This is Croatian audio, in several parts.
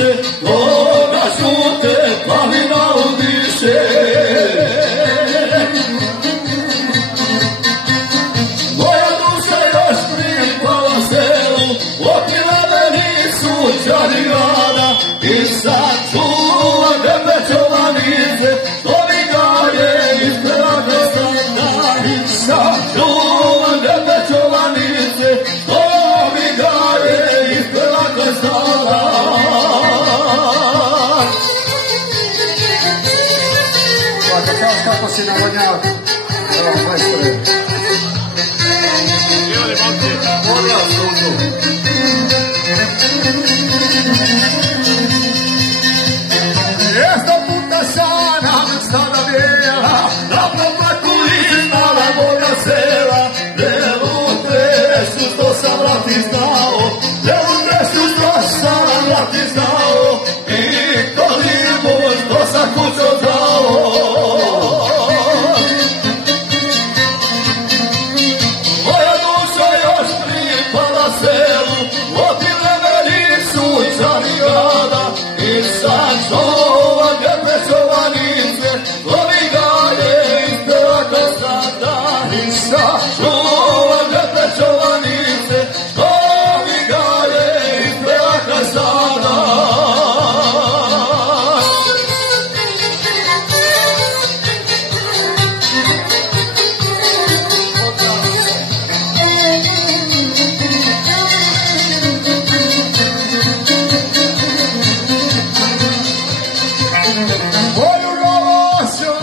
više, koga žute planina udiše. Moja duša još pripala selu, opila me nisu čari grada i sad čuva Debečovanice, to mi gaje iz Praga sada. I sad čuva Debečovanice, to mi gaje iz Praga sada. Svaka čast kako si navodnjava. Bravo, majstore. Ivane, momci, molim vas, služu. Esta puta sana, sada bijela, Na poplaku iznala moja sela, delu tresu što sam vrati znao, delu tresu što sam vrati znao, i to limu što sam kućo znao. Moja duša još pripala selu, opile me nisu čari grada, i sad čuva Debečovanice, to mi gaje iz Praga sada. I sad čuva Debečovanice, to mi gaje iz Praga sada. moju gološu,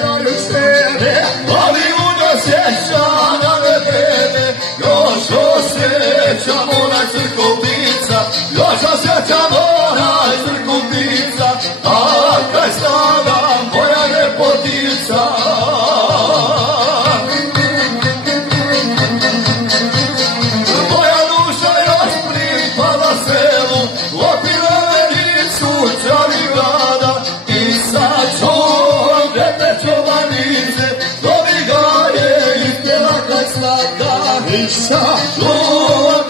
joj štede, Ali uno sjećanja ne vreme, još osjećam onaj crkopnica, još osjećam onaj crkopnica, a kaj sada moja ljepotica. Moja duša još pripala selu, opila me nisu čari grada, i sad čuvam Debečovanice, to mi gaje iz Praga sada. i sad Čuvam